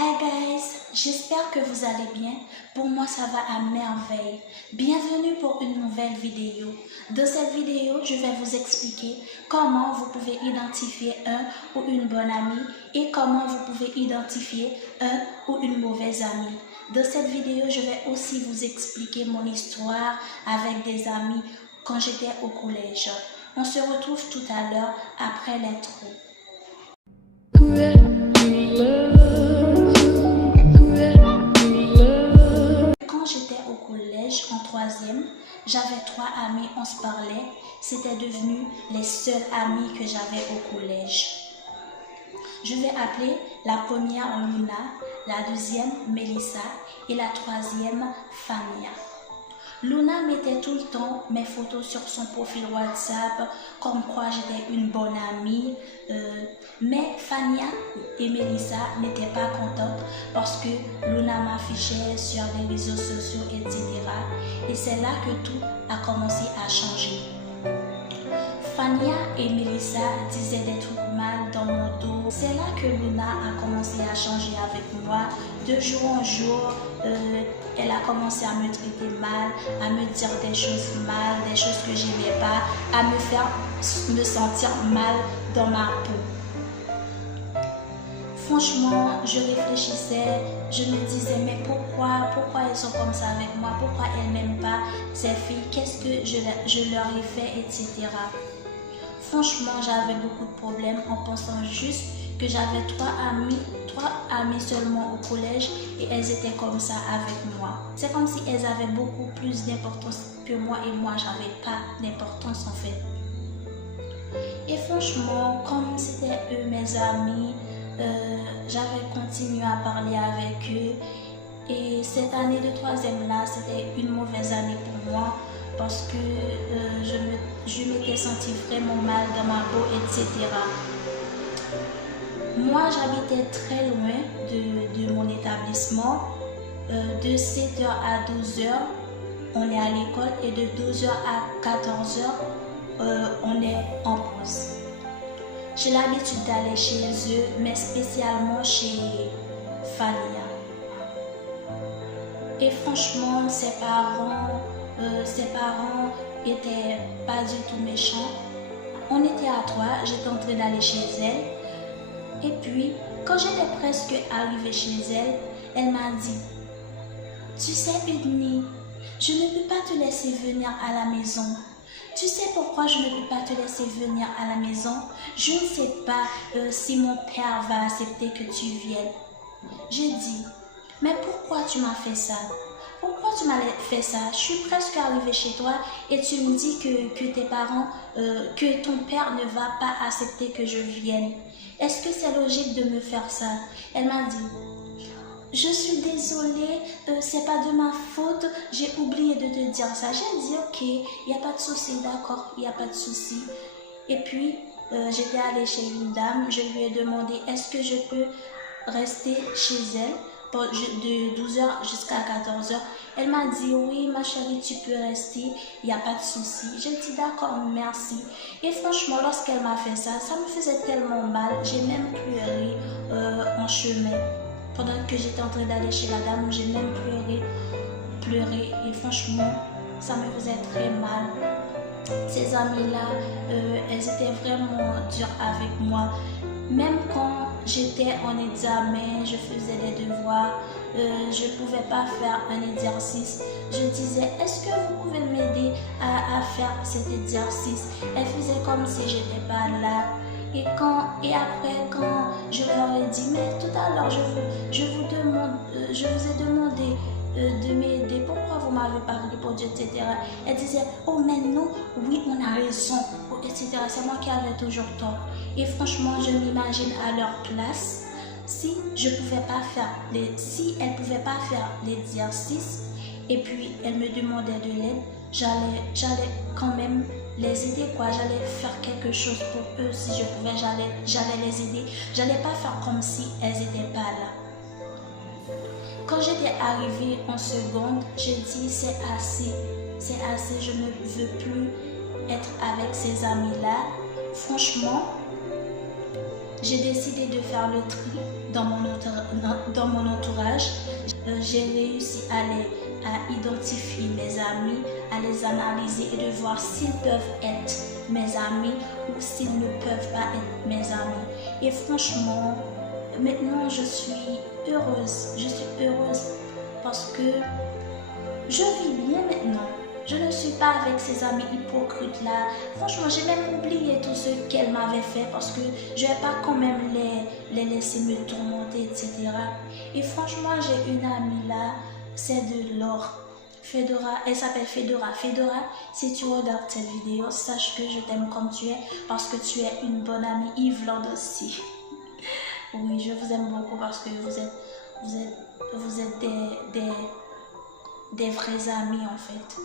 Hi guys, j'espère que vous allez bien. Pour moi, ça va à merveille. Bienvenue pour une nouvelle vidéo. Dans cette vidéo, je vais vous expliquer comment vous pouvez identifier un ou une bonne amie et comment vous pouvez identifier un ou une mauvaise amie. Dans cette vidéo, je vais aussi vous expliquer mon histoire avec des amis quand j'étais au collège. On se retrouve tout à l'heure après l'intro. Quand j'étais au collège en troisième, j'avais 3 amis, on se parlait. C'était devenu les seuls amis que j'avais au collège. Je vais appeler la première Luna, la deuxième Melissa et la troisième Fania. Luna mettait tout le temps mes photos sur son profil WhatsApp, comme quoi j'étais une bonne amie. Mais Fania et Melissa n'étaient pas contentes parce que Luna m'affichait sur les réseaux sociaux, etc. Et c'est là que tout a commencé à changer. Fania et Melissa disaient des trucs mal dans mon dos. C'est là que Luna a commencé à changer avec moi. De jour en jour, elle a commencé à me traiter mal, à me dire des choses mal, des choses que j'aimais pas, à me faire me sentir mal dans ma peau. Franchement, je réfléchissais, je me disais mais pourquoi elles sont comme ça avec moi, pourquoi elles m'aiment pas ces filles, qu'est-ce que je leur ai fait, etc. Franchement, j'avais beaucoup de problèmes en pensant juste que j'avais 3 amis seulement au collège et elles étaient comme ça avec moi. C'est comme si elles avaient beaucoup plus d'importance que moi et moi, j'avais pas d'importance en fait. Et franchement, comme c'était eux mes amis, j'avais continué à parler avec eux. Et cette année de troisième là, c'était une mauvaise année pour moi parce que je m'étais sentie vraiment mal dans ma peau, etc. Moi, j'habitais très loin de mon établissement. De 7h à 12h, on est à l'école et de 12h à 14h, on est en pause. J'ai l'habitude d'aller chez eux, mais spécialement chez Fania. Et franchement, ses parents étaient pas du tout méchants. On était à 3, j'étais en train d'aller chez elle. Et puis, quand j'étais presque arrivée chez elle, elle m'a dit « Tu sais, Udni, je ne peux pas te laisser venir à la maison. Tu sais pourquoi je ne peux pas te laisser venir à la maison? Je ne sais pas si mon père va accepter que tu viennes. » J'ai dit « Mais pourquoi tu m'as fait ça? Pourquoi tu m'as fait ça? Je suis presque arrivée chez toi et tu me dis que ton père ne va pas accepter que je vienne. Est-ce que c'est logique de me faire ça? » Elle m'a dit « Je suis désolée, c'est pas de ma faute, j'ai oublié de te dire ça. » J'ai dit « Ok, il n'y a pas de souci, d'accord, il n'y a pas de souci. » Et puis, j'étais allée chez une dame, je lui ai demandé « Est-ce que je peux rester chez elle de 12h jusqu'à 14h. » Elle m'a dit « Oui, ma chérie, tu peux rester, il n'y a pas de souci. » J'ai dit « D'accord, merci. » Et franchement, lorsqu'elle m'a fait ça, ça me faisait tellement mal. J'ai même pleuré en chemin. Pendant que j'étais en train d'aller chez la dame, j'ai même pleuré. Et franchement, ça me faisait très mal. Ces amis-là, elles étaient vraiment dures avec moi. Même quand j'étais en examen, je faisais des devoirs, je ne pouvais pas faire un exercice. Je disais, est-ce que vous pouvez m'aider à faire cet exercice? Elle faisait comme si je n'étais pas là. Et après, quand je leur ai dit, mais tout à l'heure, je vous ai demandé de m'aider, pourquoi vous m'avez pas répondu, etc. Elle disait, oh mais non, oui, on a raison, etc. C'est moi qui avais toujours tort. Et franchement, je m'imagine à leur place, si elles ne pouvaient pas faire l'exercice, et puis elles me demandaient de l'aide, j'allais quand même les aider, quoi. J'allais faire quelque chose pour eux. Si je pouvais, j'allais les aider. J'allais pas faire comme si elles n'étaient pas là. Quand j'étais arrivée en seconde, j'ai dit c'est assez, je ne veux plus être avec ces amis-là. Franchement, j'ai décidé de faire le tri dans dans mon entourage, j'ai réussi à identifier mes amis, à les analyser et de voir s'ils peuvent être mes amis ou s'ils ne peuvent pas être mes amis. Et franchement, maintenant je suis heureuse. Je suis heureuse parce que je vis bien maintenant. Je ne suis pas avec ces amis hypocrites là. Franchement, j'ai même oublié tout ce qu'elle m'avait fait parce que je ne vais pas quand même les laisser me tourmenter, etc. Et franchement, j'ai une amie là, c'est de l'or. Fedora, elle s'appelle Fedora. Fedora, si tu regardes cette vidéo, sache que je t'aime comme tu es parce que tu es une bonne amie. Yveland aussi. Oui, je vous aime beaucoup parce que vous êtes des vrais amis en fait.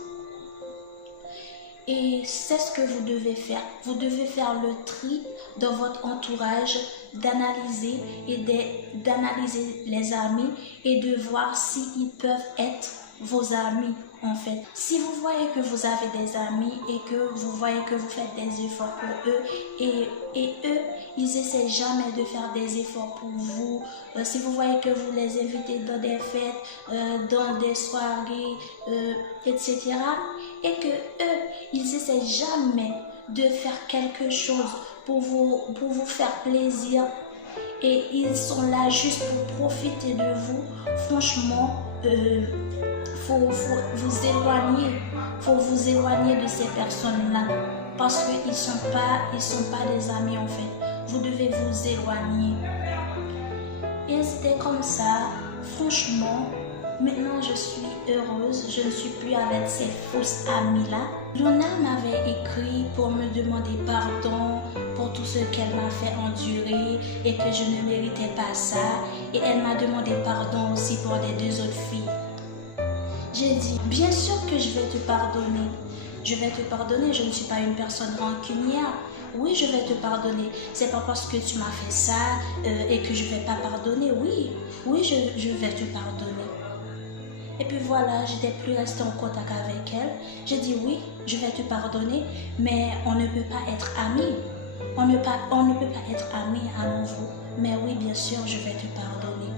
Et c'est ce que vous devez faire. Vous devez faire le tri dans votre entourage, d'analyser les amis et de voir s'ils peuvent être vos amis en fait. Si vous voyez que vous avez des amis et que vous voyez que vous faites des efforts pour eux et eux, ils essaient jamais de faire des efforts pour vous. Si vous voyez que vous les invitez dans des fêtes, dans des soirées, etc. et que eux, ils essaient jamais de faire quelque chose pour vous faire plaisir et ils sont là juste pour profiter de vous, franchement, faut vous éloigner de ces personnes-là parce qu'ils sont pas des amis en fait. Vous devez vous éloigner. Et c'était comme ça, franchement. Maintenant, je suis heureuse. Je ne suis plus avec ces fausses amies-là. Luna m'avait écrit pour me demander pardon pour tout ce qu'elle m'a fait endurer et que je ne méritais pas ça. Et elle m'a demandé pardon aussi pour les 2 autres filles. J'ai dit, bien sûr que je vais te pardonner. Je vais te pardonner, je ne suis pas une personne rancunière. Oui, je vais te pardonner. C'est pas parce que tu m'as fait ça et que je vais pas pardonner. Oui, je vais te pardonner. Et puis voilà, j'étais plus restée en contact avec elle. J'ai dit oui, je vais te pardonner, mais on ne peut pas être amis. On ne peut pas être amis à nouveau. Mais oui, bien sûr, je vais te pardonner.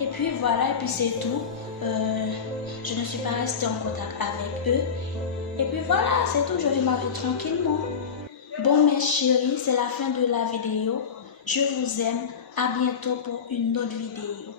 Et puis voilà, et puis c'est tout. Je ne suis pas restée en contact avec eux. Et puis voilà, c'est tout, je vis ma vie tranquillement. Bon mes chéris, c'est la fin de la vidéo. Je vous aime. À bientôt pour une autre vidéo.